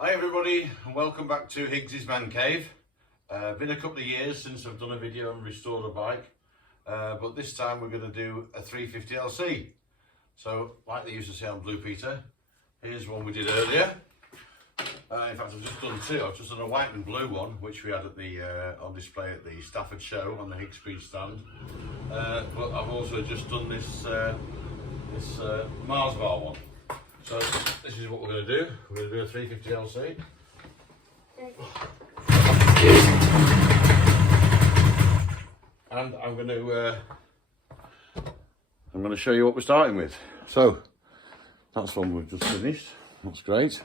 Hi everybody, and welcome back to HIGGSY'S Man Cave. Been a couple of years since I've done a video and restored a bike, but this time we're going to do a 350LC. So, like they used to say on Blue Peter, here's one we did earlier. In fact, I've just done two. I've just done a white and blue one, which we had at the on display at the Stafford show on the HIGGSY'S stand. But I've also just done this Mars bar one. So this is what we're going to do. We're going to do a 350LC. And I'm going to show you what we're starting with. So that's one we've just finished. That's great.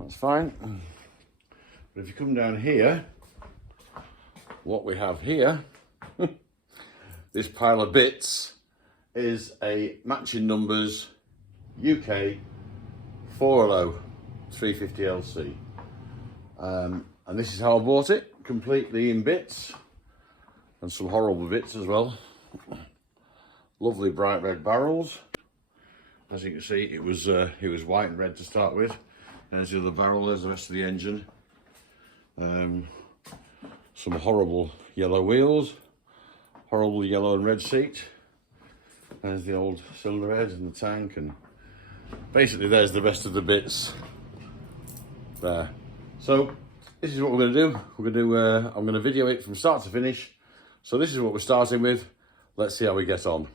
That's fine. But if you come down here, what we have here, this pile of bits is a matching numbers UK 4LO 350LC. And this is how I bought it, completely in bits, and some horrible bits as well. Lovely bright red barrels. As you can see, it was white and red to start with. There's the other barrel, there's the rest of the engine. Some horrible yellow wheels, horrible yellow and red seat. There's the old cylinder head and the tank, and basically there's the rest of the bits there. So this is what we're going to do. We're going to I'm going to video it from start to finish. So this is what we're starting with. Let's see how we get on.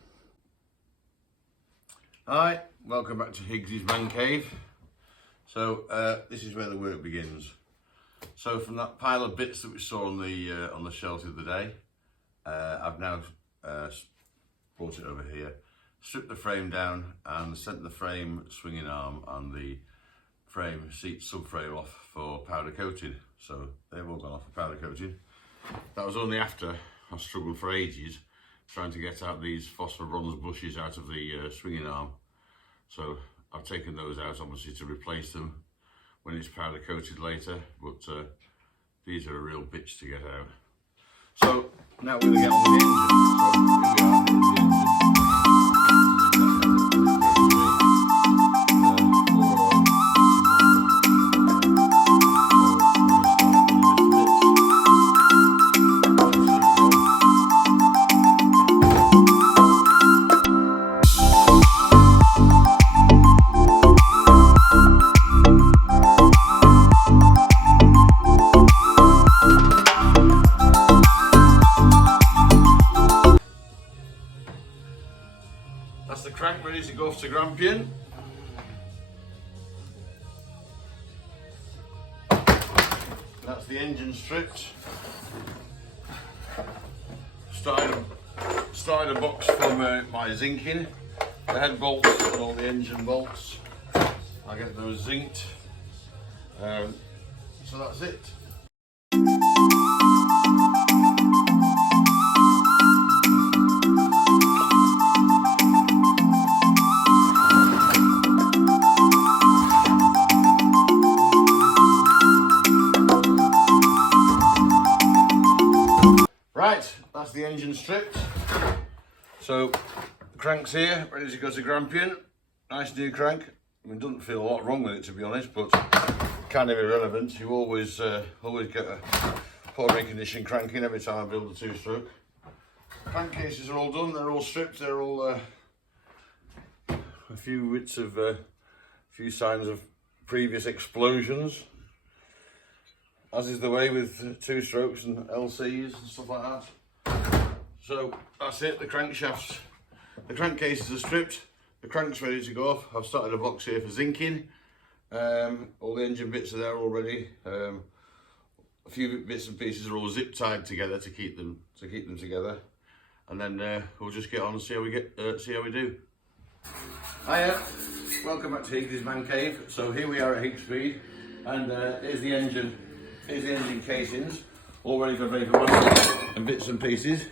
Hi, welcome back to HIGGSY'S Man Cave. So this is where the work begins. So from that pile of bits that we saw on the shelf the other day, I've now brought it over here, stripped the frame down and sent the frame, swinging arm and the frame seat subframe off for powder coating. So they've all gone off for powder coating. That was only after I struggled for ages trying to get out these phosphor bronze bushes out of the swinging arm. So I've taken those out obviously to replace them when it's powder coated later, but these are a real bitch to get out. So now we're going to get on with the engine. So here we are, here's the engine. That's the crank ready to go off to Grampian. That's the engine stripped. Started a box from my zinking, the head bolts and all the engine bolts. I get those zinced. So that's it. Right, that's the engine stripped. So the crank's here, ready to go to Grampian. Nice new crank. I mean, doesn't feel a lot wrong with it to be honest, but kind of irrelevant. You always get a poor reconditioned crank in every time I build a two-stroke. Crankcases are all done, they're all stripped, they're all a few bits of few signs of previous explosions. As is the way with two-strokes and LCs and stuff like that. So that's it, the crankshafts. The crankcases are stripped, the crank's ready to go off. I've started a box here for zinking. All the engine bits are there already. A few bits and pieces are all zip tied together to keep them together. And then we'll just get on and see how we do. Hiya, welcome back to HIGGSY'S Man Cave. So here we are at HIGGS, and here's the engine. Here's the engine casings, all ready for vapor blasting, and bits and pieces.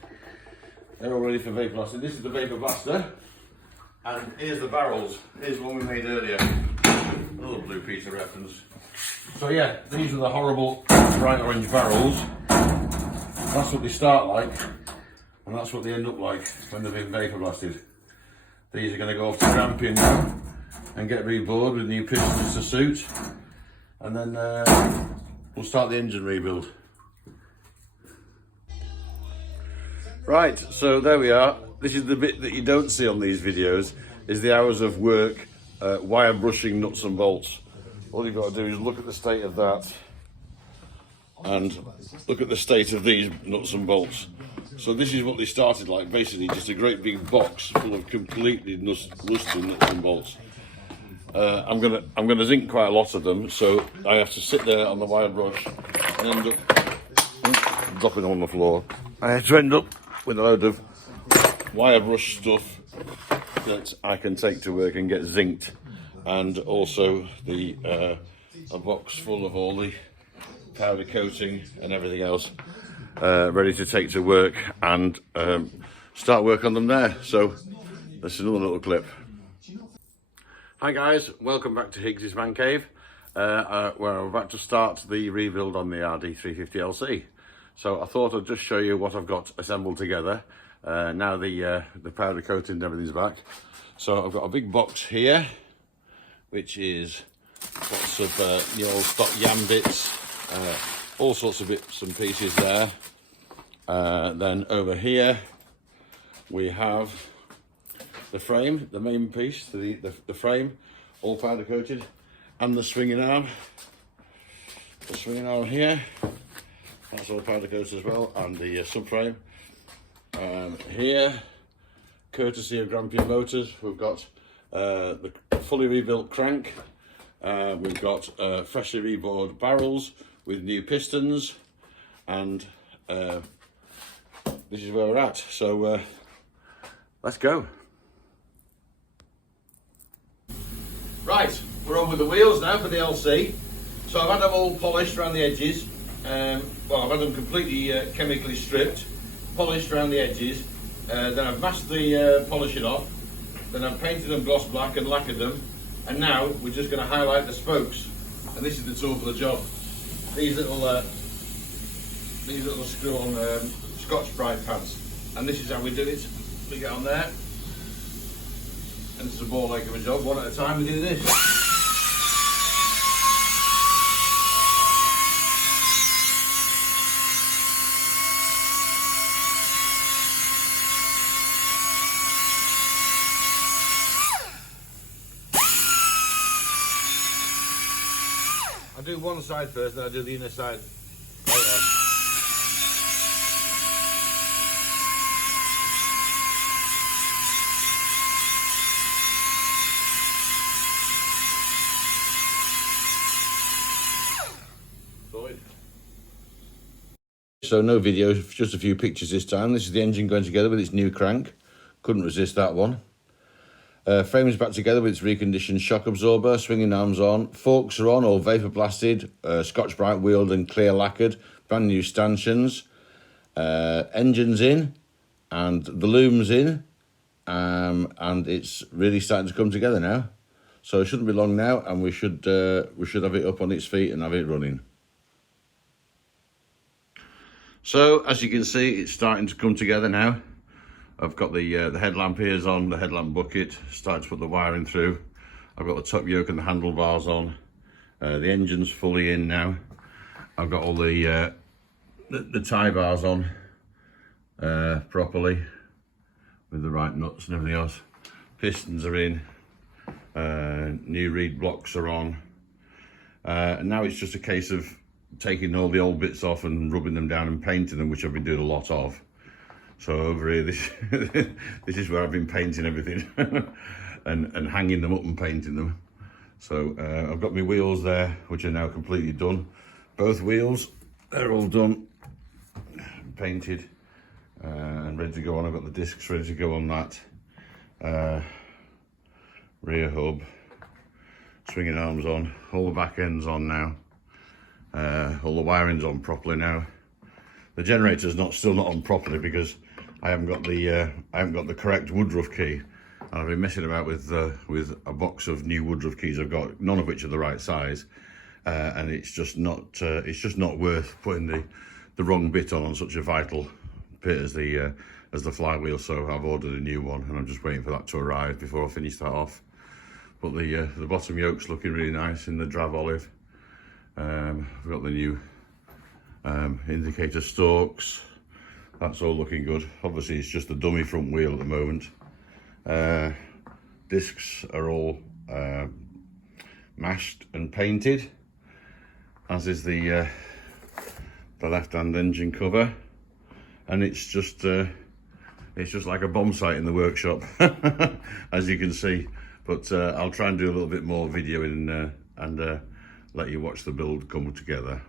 They're all ready for vapor blasting. This is the vapor blaster, and here's the barrels. Here's the one we made earlier. Another Blue Peter reference. So yeah, these are the horrible bright orange barrels. That's what they start like, and that's what they end up like when they've been vapor blasted. These are going to go off to Grampian now and get rebored with new pistons to suit. and then we'll start the engine rebuild. Right, so there we are. This is the bit that you don't see on these videos, is the hours of work wire brushing nuts and bolts. All you've got to do is look at the state of that and look at the state of these nuts and bolts. So this is what they started like, basically just a great big box full of completely rusty nuts and bolts. I'm gonna zinc quite a lot of them, so I have to sit there on the wire brush and end up dropping on the floor. I have to end up with a load of wire brush stuff that I can take to work and get zinced, and also a box full of all the powder coating and everything else ready to take to work and start work on them there. So that's another little clip. Hi guys, welcome back to HIGGSY'S Man Cave, where I'm about to start the rebuild on the RD350LC. So I thought I'd just show you what I've got assembled together. Now the powder coating and everything's back. So I've got a big box here, which is lots of the old stock yam bits, all sorts of bits and pieces there. Then over here we have the frame, the main piece, the frame, all powder coated, and the swinging arm. The swinging arm here, that's all powder coated as well, and the subframe. Here, courtesy of Grampian Motors, we've got the fully rebuilt crank. We've got freshly rebored barrels with new pistons, and this is where we're at. So let's go. Right, we're on with the wheels now for the LC. So I've had them all polished around the edges. Well, I've had them completely chemically stripped, polished around the edges. Then I've masked the polishing off. Then I've painted them gloss black and lacquered them. And now we're just going to highlight the spokes. And this is the tool for the job. These little screw-on Scotch-Brite pants. And this is how we do it. We get on there. And it's a ball ache of a job. One at a time we do this. I do one side first, then I do the inner side later. So no video, just a few pictures this time. This is the engine going together with its new crank. Couldn't resist that one. Frame is back together with its reconditioned shock absorber, swinging arms on, forks are on, all vapor blasted, Scotch-Brite wheeled and clear lacquered, brand new stanchions, engines in, and the loom's in, and it's really starting to come together now. So it shouldn't be long now, and we should have it up on its feet and have it running. So as you can see, it's starting to come together now. I've got the headlamp ears on, the headlamp bucket, started to put the wiring through. I've got the top yoke and the handlebars on. The engine's fully in now. I've got all the tie bars on properly with the right nuts and everything else. Pistons are in. New reed blocks are on. And now it's just a case of taking all the old bits off and rubbing them down and painting them, which I've been doing a lot of. So over here, this is where I've been painting everything and hanging them up and painting them. So I've got my wheels there, which are now completely done. Both wheels, they're all done, painted and ready to go on. I've got the discs ready to go on that. Rear hub, swinging arms on, all the back ends on now. All the wiring's on properly now. The generator's still not on properly because I haven't got the correct Woodruff key, and I've been messing about with a box of new Woodruff keys I've got, none of which are the right size, and it's just not worth putting the wrong bit on such a vital bit as the flywheel. So I've ordered a new one, and I'm just waiting for that to arrive before I finish that off. But the bottom yoke's looking really nice in the drab olive. We've got the new indicator stalks. That's all looking good. Obviously it's just a dummy front wheel at the moment. Discs are all mashed and painted, as is the left-hand engine cover, and it's just like a bomb site in the workshop, as you can see. But I'll try and do a little bit more video and let you watch the build come together.